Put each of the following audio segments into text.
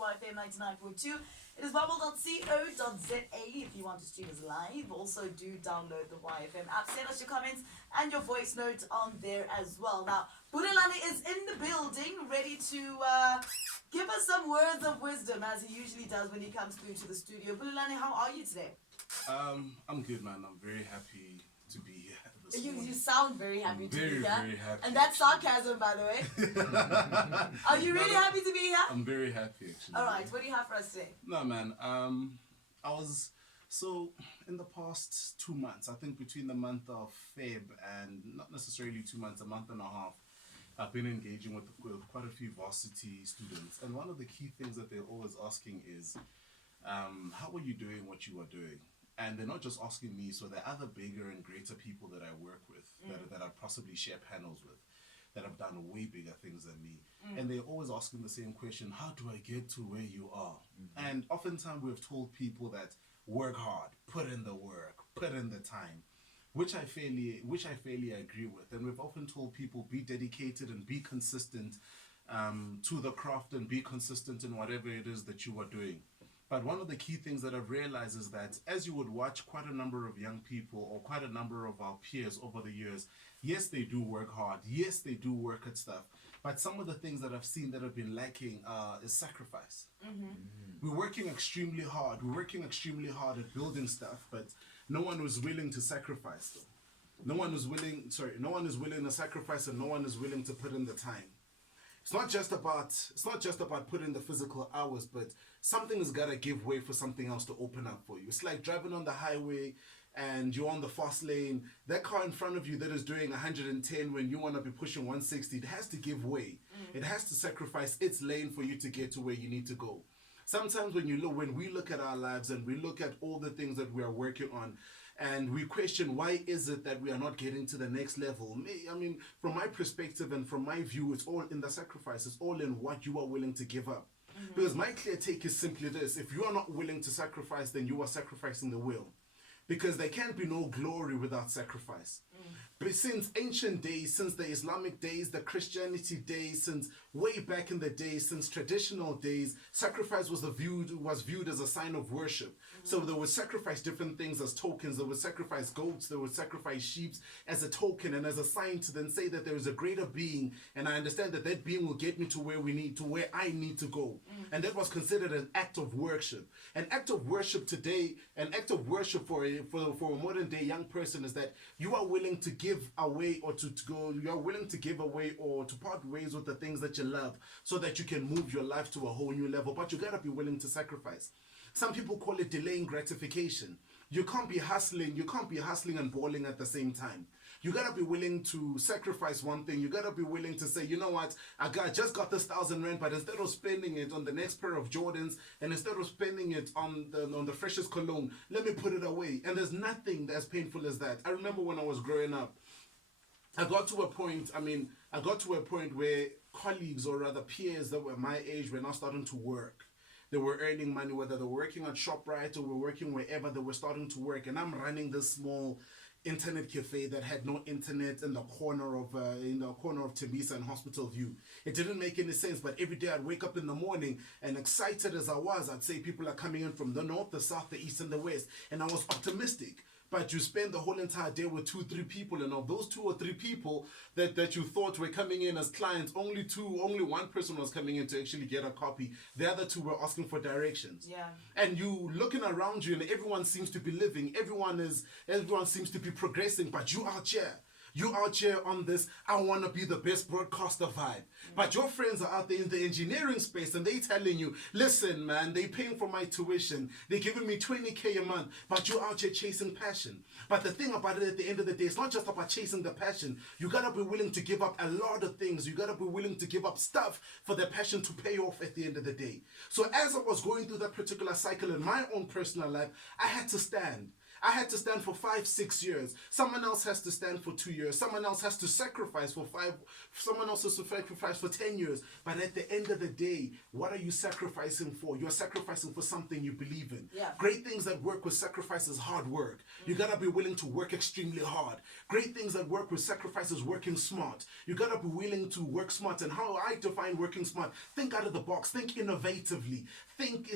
YFM 99.2. It is bubble.co.za if you want to stream us live. Also, do download the YFM app. Send us your comments and your voice note on there as well. Now, Bulelani is in the building, ready to give us some words of wisdom, as he usually does when he comes through to the studio. Bulelani, how are you today? I'm good, man. I'm very happy to be here this You morning. sound very happy to be here. Very happy. And that's sarcasm, by the way. Are you really happy to be here? I'm very happy, actually. All right, what do you have for us today? No, man. I was so in the past 2 months. I think between the month of Feb and not necessarily 2 months, a month and a half, I've been engaging with quite a few varsity students, and one of the key things that they're always asking is, how are you doing what you are doing? And they're not just asking me, so there are other bigger and greater people that I work with, that I possibly share panels with, that have done way bigger things than me. And they're always asking the same question, how do I get to where you are? And oftentimes we've told people that work hard, put in the work, put in the time, which I fairly agree with. And we've often told people, be dedicated and be consistent to the craft, and be consistent in whatever it is that you are doing. But one of the key things that I've realized is that as you would watch quite a number of young people or quite a number of our peers over the years, yes, they do work hard. Yes, they do work at stuff. But some of the things that I've seen that have been lacking is sacrifice. We're working extremely hard. We're working extremely hard at building stuff, but no one was willing to sacrifice though. No one is willing to sacrifice, and no one is willing to put in the time. It's not just about putting the physical hours, but something has got to give way for something else to open up for you. It's like driving on the highway and you're on the fast lane. That car in front of you that is doing 110 when you want to be pushing 160, it has to give way. It has to sacrifice its lane for you to get to where you need to go. Sometimes when we look at our lives and we look at all the things that we are working on, and we question, why is it that we are not getting to the next level? I mean, from my perspective and from my view, it's all in the sacrifice. It's all in what you are willing to give up. Because my clear take is simply this: if you are not willing to sacrifice, then you are sacrificing the will. Because there can't be no glory without sacrifice. But since ancient days, since the Islamic days, the Christianity days, since way back in the days, since traditional days, sacrifice was viewed as a sign of worship. So they would sacrifice different things as tokens. They would sacrifice goats, they would sacrifice sheep as a token and as a sign to then say that there is a greater being, and I understand that that being will get me to where I need to go. And that was considered an act of worship. An act of worship today, an act of worship for a modern day young person is that you are willing to give away or you are willing to give away or to part ways with the things that you love so that you can move your life to a whole new level. But you gotta be willing to sacrifice. Some people call it delaying gratification. You can't be hustling and balling at the same time. You gotta be willing to sacrifice one thing. You gotta be willing to say, you know what, just got this 1,000 rand, but instead of spending it on the next pair of Jordans and instead of spending it on the freshest cologne, let me put it away. And there's nothing as painful as that. I remember when I was growing up, I got to a point where colleagues, or rather peers that were my age, were now starting to work. They were earning money, whether they were working at ShopRite or were working wherever, they were starting to work. And I'm running this small internet cafe that had no internet in the corner of Tembisa and Hospital View. It didn't make any sense, but every day I'd wake up in the morning, and excited as I was, I'd say people are coming in from the north, the south, the east, and the west. And I was optimistic. But you spend the whole entire day with 2-3 people, and of those 2 or 3 people that you thought were coming in as clients, only one person was coming in to actually get a copy. The other 2 were asking for directions. Yeah. And you looking around you, and everyone seems to be living, everyone seems to be progressing, but you out here. You out here on this, I want to be the best broadcaster vibe. But your friends are out there in the engineering space, and they telling you, listen, man, they paying for my tuition. They giving me 20K a month, but you out here chasing passion. But the thing about it at the end of the day, it's not just about chasing the passion. You got to be willing to give up a lot of things. You got to be willing to give up stuff for the passion to pay off at the end of the day. So as I was going through that particular cycle in my own personal life, I had to stand. I had to stand for 5-6 years. Someone else has to stand for 2 years. Someone else has to sacrifice for 5. Someone else has to sacrifice for 10 years. But at the end of the day, what are you sacrificing for? You're sacrificing for something you believe in. Yeah. Great things that work with sacrifice is hard work. You gotta be willing to work extremely hard. Great things that work with sacrifice is working smart. You gotta be willing to work smart. And how I define working smart: think out of the box, think innovatively, think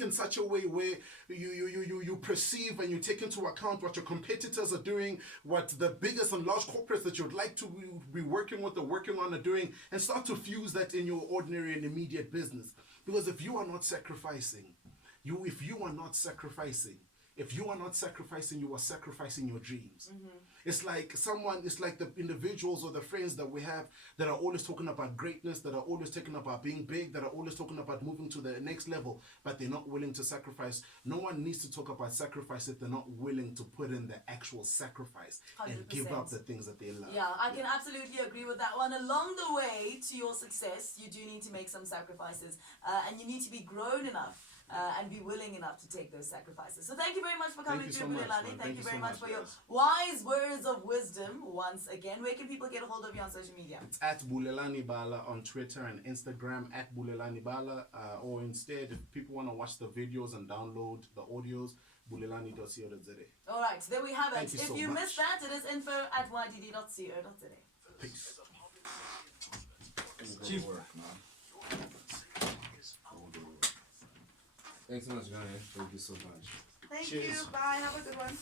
in such a way where you perceive and you take into account what your competitors are doing, what the biggest and large corporates that you'd like to be working with or working on are doing, and start to fuse that in your ordinary and immediate business. Because if you are not sacrificing, you are not sacrificing your dreams. It's like the individuals or the friends that we have that are always talking about greatness, that are always talking about being big, that are always talking about moving to the next level, but they're not willing to sacrifice. No one needs to talk about sacrifice if they're not willing to put in the actual sacrifice 100%. And give up the things that they love. Yeah, I can absolutely agree with that one. Along the way to your success, you do need to make some sacrifices, and you need to be grown enough and be willing enough to take those sacrifices. So thank you very much for coming through, Bulelani. Thank you very much for your wise words of wisdom once again. Where can people get a hold of you on social media? It's at Bulelani Bala on Twitter and Instagram, at Bulelani Bala. Or instead, if people want to watch the videos and download the audios, bulelani.co.za. All right, there we have it. Thank you If so you much. missed that, it is info@ydd.co.za. Peace. Chief. Thanks so much, Ghana. Thank you so much. Thank Cheers. you. Bye. Have a good one.